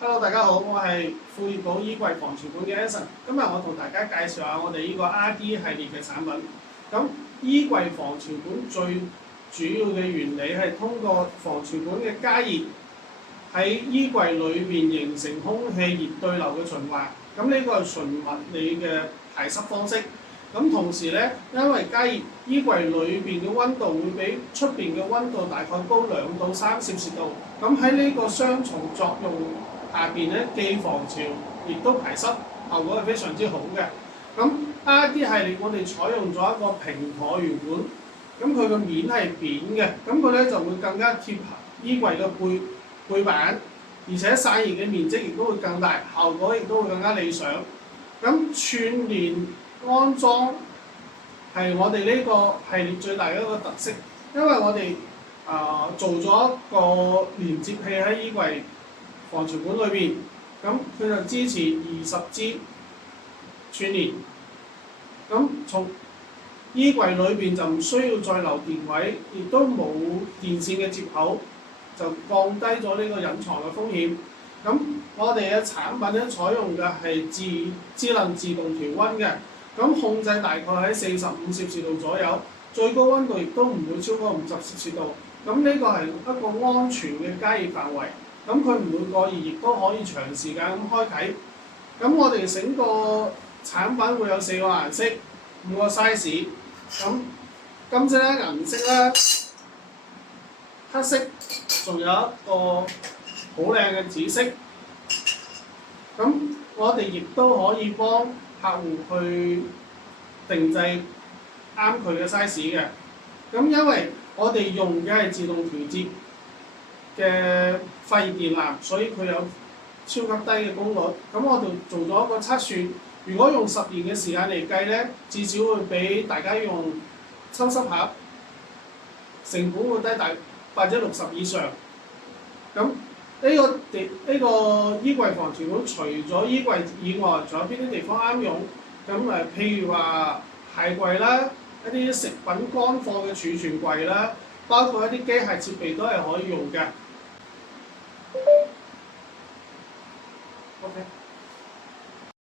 Hello，大家好，我係富業寶衣櫃防潮管嘅 Anson。今日我同大家介紹下我哋呢個 RD 系列嘅產品。咁衣櫃防潮管最主要嘅原理係通過防潮管嘅加熱，喺衣櫃裏邊形成空氣熱對流嘅循環。咁呢個係純物理嘅排濕方式。咁同時咧，因為加熱衣櫃裏邊嘅温度會比出邊嘅温度大概高2到3攝氏度。咁喺呢個雙重作用下邊咧，既防潮亦都排濕，效果係非常之好嘅。咁 RD 系列我哋採用咗一個平橢圓管，咁佢個面係扁嘅，咁佢咧就會更加貼合衣櫃嘅背板，而且散熱嘅面積亦都會更大，效果亦都會更加理想。咁串連安裝係我哋呢個系列最大嘅一個特色，因為我哋做咗一個連接器喺衣櫃防潮管裏邊，咁佢就支持20支串連。咁從衣櫃裏邊就唔需要再留電位，亦都冇電線嘅接口，就降低咗呢個隱藏嘅風險。咁我哋嘅產品咧採用嘅係智能自動調温嘅，咁控制大概喺45攝氏度左右，最高温度亦都唔會超過50攝氏度。咁呢個係一個安全嘅加熱範圍。咁佢唔會過熱，亦都可以長時間咁開啟。咁我哋整個產品會有4個顏色、5個 size。咁金色啦、銀色啦、黑色，仲有一個好靚嘅紫色。咁我哋亦都可以幫客戶去定製啱佢嘅 size 嘅。咁因為我哋用嘅係自動調節嘅發熱電纜，所以佢有超級低嘅功率。咁我哋做咗一個測算，如果用10年嘅時間嚟計咧，至少會比大家用抽濕盒成本會低大60%以上。咁呢個衣櫃防潮管除咗衣櫃以外，仲有邊啲地方啱用？咁譬如話鞋櫃啦，一啲食品乾貨嘅儲存櫃啦，包括一啲機械設備都係可以用嘅。